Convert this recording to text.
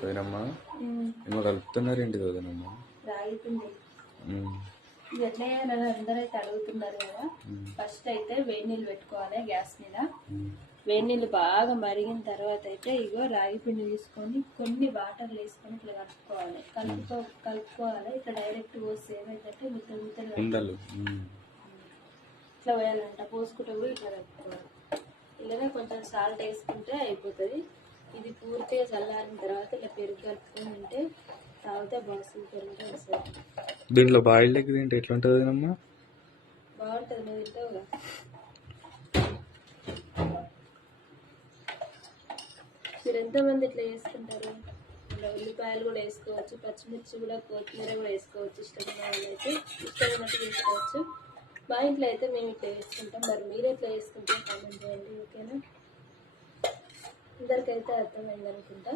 వదినమ్మా? ఏమో కలుపుతున్నారు ఏంటి వదినమ్మా ఎట్లా అందరైతే అడుగుతున్నారు కదా ఫస్ట్ అయితే వేడి నీళ్ళు పెట్టుకోవాలి గ్యాస్ మీద. వేడి నీళ్ళు బాగా మరిగిన తర్వాత అయితే ఇగో రాగి పిండి తీసుకొని కొన్ని వాటర్లు వేసుకొని ఇట్లా కలుపుకోవాలి. కలుపుకో కలుపుకోవాలి. ఇట్లా డైరెక్ట్ పోస్తే ఏమైందంటే ముద్దలు ముద్దలు ఉండలు ఇట్లా పోయాలంట. పోసుకుంటే కూడా ఇట్లా కలుపుకోవాలి. ఇలానే కొంచెం సాల్ట్ వేసుకుంటే అయిపోతుంది. ఇది పూర్తిగా చల్లారిన తర్వాత ఇట్లా పెరుగు కలుపుకొని ఉంటే తాగితే బాగా సూపర్ ఉంటుంది వస్తుంది దీంట్లో బాయిల్డ్ ఎగ్ తింటే ఎట్లా ఉంటుంది వదినమ్మా బాగుంటుంది నువ్వు తింటావుగా మీరు ఎంతమంది ఇట్లా చేసుకుంటారు? ఇలా ఉల్లిపాయలు కూడా వేసుకోవచ్చు పచ్చిమిర్చి కూడా కొత్తిమీర కూడా వేసుకోవచ్చు ఇష్టమైన వాళ్ళైతే ఇష్టమైనట్టు వేసుకోవచ్చు మా ఇంట్లో అయితే మేము ఇట్లా వేసుకుంటాం మరి మీరు ఎట్లా వేసుకుంటాం కామెంట్ చేయండి ఓకేనా? అందరికైతే అర్థమైంది అనుకుంటా